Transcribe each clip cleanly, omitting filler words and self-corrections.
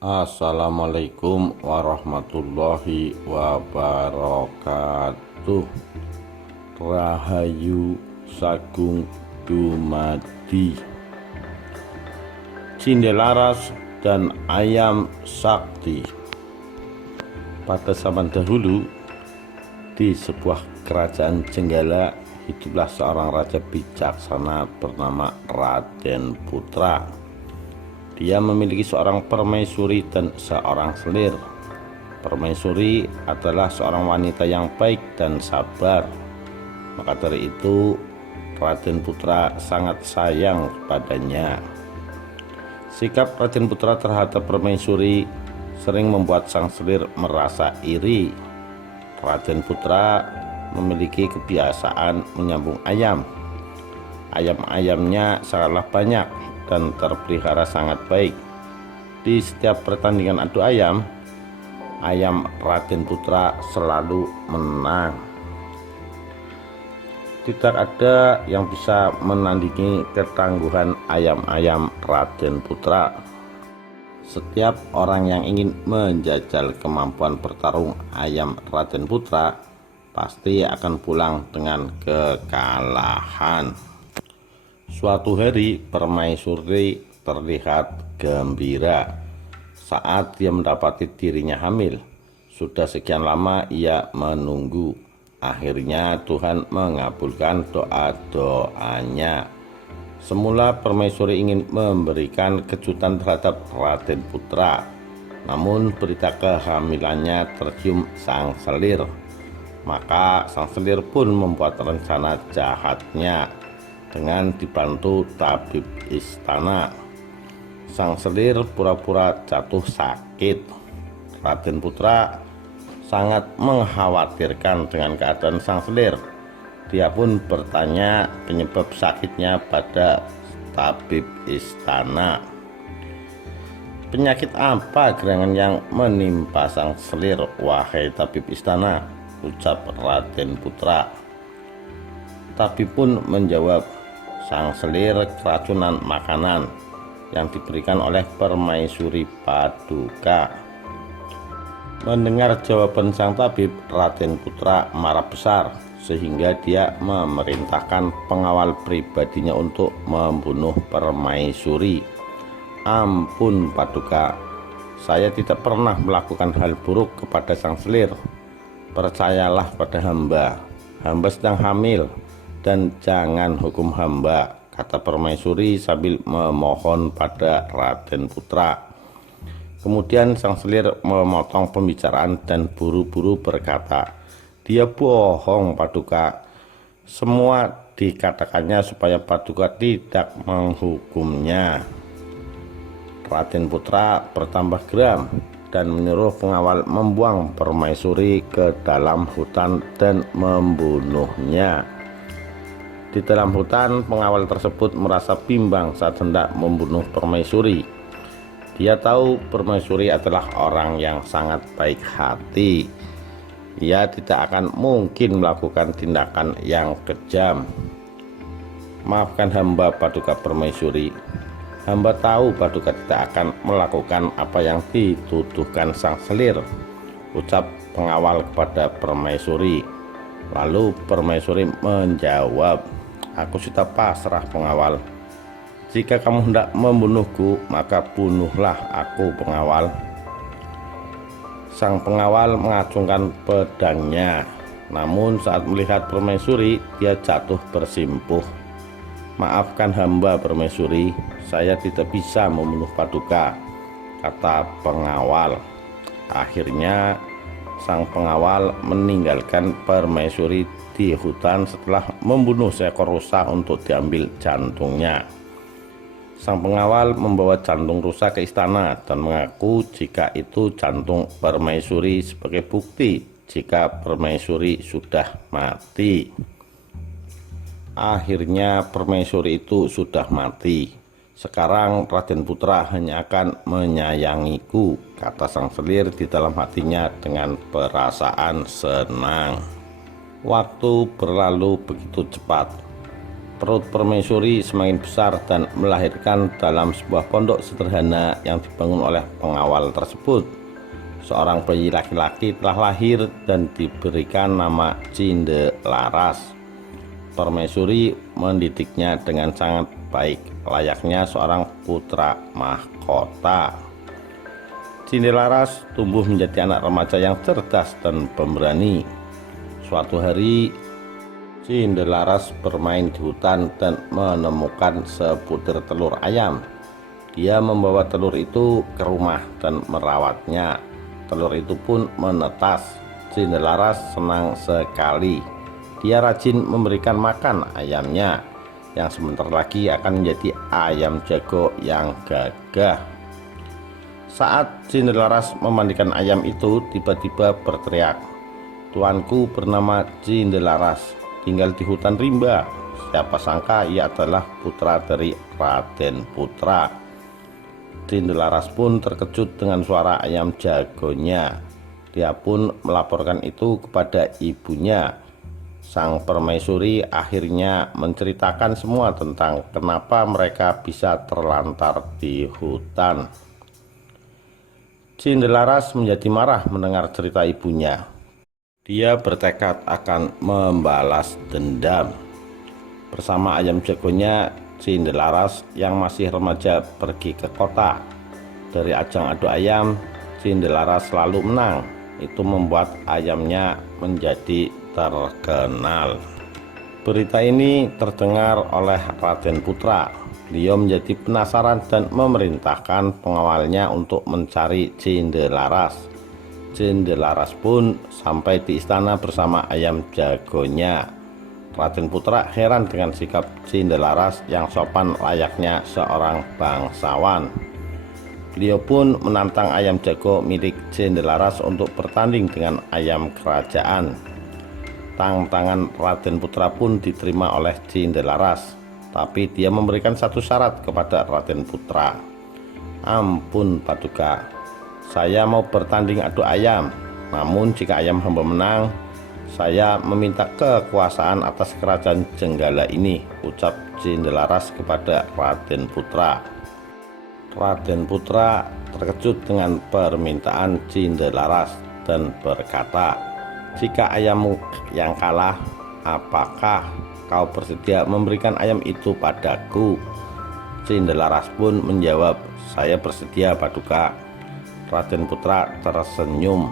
Assalamualaikum warahmatullahi wabarakatuh. Rahayu Sagung Dumadi. Cindelaras dan ayam sakti. Pada zaman dahulu, di sebuah kerajaan Jenggala, hiduplah seorang raja bijaksana bernama Raden Putra. Dia memiliki seorang permaisuri dan seorang selir. Permaisuri adalah seorang wanita yang baik dan sabar. Maka dari itu, Raden Putra sangat sayang kepadanya. Sikap Raden Putra terhadap permaisuri sering membuat sang selir merasa iri. Raden Putra memiliki kebiasaan menyambung ayam. Ayam-ayamnya sangatlah banyak dan terpelihara sangat baik. Di setiap pertandingan adu ayam, ayam Raden Putra selalu menang. Tidak ada yang bisa menandingi ketangguhan ayam-ayam Raden Putra. Setiap orang yang ingin menjajal kemampuan bertarung ayam Raden Putra pasti akan pulang dengan kekalahan. Suatu hari, permaisuri terlihat gembira saat dia mendapati dirinya hamil. Sudah sekian lama ia menunggu. Akhirnya Tuhan mengabulkan doa-doanya. Semula permaisuri ingin memberikan kejutan terhadap Raden Putra, namun berita kehamilannya tercium sang selir. Maka sang selir pun membuat rencana jahatnya dengan dibantu tabib istana. Sang selir pura-pura jatuh sakit. Raden Putra sangat mengkhawatirkan dengan keadaan sang selir. Dia pun bertanya penyebab sakitnya pada tabib istana. "Penyakit apa gerangan yang menimpa sang selir, wahai tabib istana?" ucap Raden Putra. Tabib pun menjawab, "Sang selir keracunan makanan yang diberikan oleh permaisuri Paduka." Mendengar jawaban sang tabib, Raden Putra marah besar sehingga dia memerintahkan pengawal pribadinya untuk membunuh permaisuri. "Ampun Paduka, saya tidak pernah melakukan hal buruk kepada sang selir. Percayalah pada hamba. Hamba sedang hamil dan jangan hukum hamba," kata permaisuri sambil memohon pada Raden Putra. Kemudian sang selir memotong pembicaraan dan buru-buru berkata, "Dia bohong Paduka. Semua dikatakannya supaya Paduka tidak menghukumnya." Raden Putra bertambah geram dan menyuruh pengawal membuang permaisuri ke dalam hutan dan membunuhnya. Di dalam hutan, pengawal tersebut merasa bimbang saat hendak membunuh permaisuri. Dia tahu permaisuri adalah orang yang sangat baik hati. Ia tidak akan mungkin melakukan tindakan yang kejam. "Maafkan hamba Paduka permaisuri. Hamba tahu Paduka tidak akan melakukan apa yang dituduhkan sang selir," ucap pengawal kepada permaisuri. Lalu permaisuri menjawab, "Aku sudah pasrah pengawal. Jika kamu hendak membunuhku, maka bunuhlah aku pengawal." Sang pengawal mengacungkan pedangnya, namun saat melihat permaisuri, dia jatuh bersimpuh. "Maafkan hamba permaisuri, saya tidak bisa membunuh Paduka," kata pengawal. Akhirnya sang pengawal meninggalkan permaisuri di hutan setelah membunuh seekor rusa untuk diambil jantungnya. Sang pengawal membawa jantung rusa ke istana dan mengaku jika itu jantung permaisuri sebagai bukti jika permaisuri sudah mati. Akhirnya permaisuri itu sudah mati. "Sekarang Raden Putra hanya akan menyayangiku," kata sang selir di dalam hatinya dengan perasaan senang. Waktu berlalu begitu cepat. Perut permaisuri semakin besar dan melahirkan dalam sebuah pondok sederhana yang dibangun oleh pengawal tersebut. Seorang bayi laki-laki telah lahir dan diberikan nama Cindelaras. Permaisuri mendidiknya dengan sangat baik, layaknya seorang putra mahkota. Cindelaras tumbuh menjadi anak remaja yang cerdas dan pemberani. Suatu hari, Cindelaras bermain di hutan dan menemukan sebutir telur ayam. Dia membawa telur itu ke rumah dan merawatnya. Telur itu pun menetas. Cindelaras senang sekali. Dia rajin memberikan makan ayamnya, yang sebentar lagi akan menjadi ayam jago yang gagah. Saat Cindelaras memandikan ayam itu, tiba-tiba berteriak, "Tuanku bernama Cindelaras, tinggal di hutan rimba. Siapa sangka ia adalah putra dari Raden Putra." Cindelaras pun terkejut dengan suara ayam jagonya. Dia pun melaporkan itu kepada ibunya. Sang permaisuri akhirnya menceritakan semua tentang kenapa mereka bisa terlantar di hutan. Cindelaras menjadi marah mendengar cerita ibunya. Dia bertekad akan membalas dendam. Bersama ayam jagonya, Cindelaras yang masih remaja pergi ke kota. Dari ajang adu ayam, Cindelaras selalu menang. Itu membuat ayamnya menjadi terkenal. Berita ini terdengar oleh Raden Putra. Beliau menjadi penasaran dan memerintahkan pengawalnya untuk mencari Cindelaras. Cindelaras pun sampai di istana bersama ayam jagonya. Raden Putra heran dengan sikap Cindelaras yang sopan layaknya seorang bangsawan. Beliau pun menantang ayam jago milik Cindelaras untuk bertanding dengan ayam kerajaan. Tantangan Raden Putra pun diterima oleh Cindelaras, tapi dia memberikan satu syarat kepada Raden Putra. "Ampun Paduka, saya mau bertanding adu ayam, namun jika ayam hamba menang, saya meminta kekuasaan atas kerajaan Jenggala ini," ucap Cindelaras kepada Raden Putra. Raden Putra terkejut dengan permintaan Cindelaras dan berkata, "Jika ayammu yang kalah, apakah kau bersedia memberikan ayam itu padaku?" Cindelaras pun menjawab, "Saya bersedia Paduka." Raden Putra tersenyum.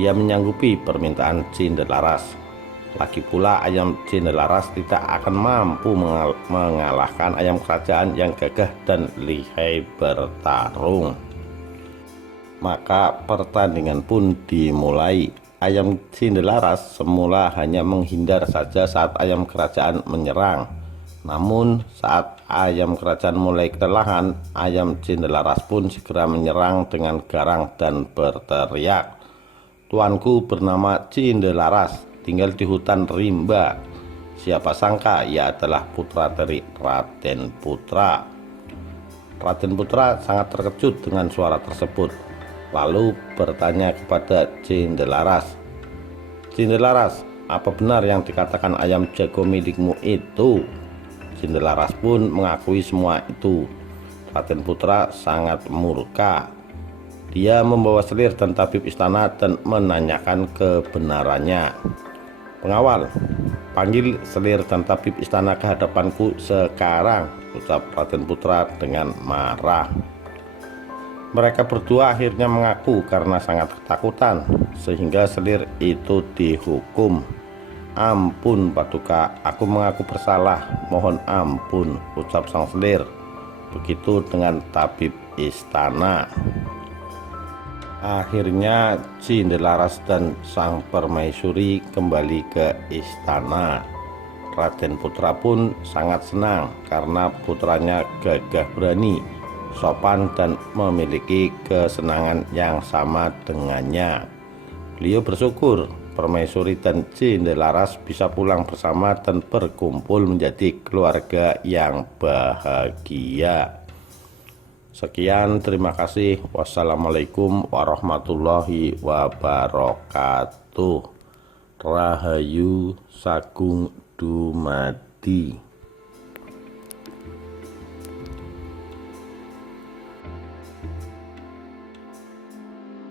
Dia menyanggupi permintaan Cindelaras. Lagi pula ayam Cindelaras tidak akan mampu mengalahkan ayam kerajaan yang gagah dan lihai bertarung. Maka pertandingan pun dimulai. Ayam Cindelaras semula hanya menghindar saja saat ayam kerajaan menyerang. Namun saat ayam kerajaan mulai kelelahan, ayam Cindelaras pun segera menyerang dengan garang dan berteriak, "Tuanku bernama Cindelaras, tinggal di hutan rimba. Siapa sangka ia adalah putra dari Raden Putra." Raden Putra sangat terkejut dengan suara tersebut, lalu bertanya kepada Cindelaras, "Cindelaras, apa benar yang dikatakan ayam jago milikmu itu?" Cindelaras pun mengakui semua itu. Raden Putra sangat murka. Dia membawa selir dan tabib istana dan menanyakan kebenarannya. "Pengawal, panggil selir dan tabib istana ke hadapanku sekarang," ucap Raden Putra dengan marah. Mereka berdua akhirnya mengaku karena sangat ketakutan, sehingga selir itu dihukum. "Ampun Paduka, aku mengaku bersalah, mohon ampun," ucap sang selir. Begitu dengan tabib istana. Akhirnya Cindelaras dan sang permaisuri kembali ke istana. Raden Putra pun sangat senang karena putranya gagah berani, sopan dan memiliki kesenangan yang sama dengannya. Beliau bersyukur permaisuri dan Cindelaras bisa pulang bersama dan berkumpul menjadi keluarga yang bahagia. Sekian, terima kasih. Wassalamualaikum warahmatullahi wabarakatuh. Rahayu Sagung Dumadi.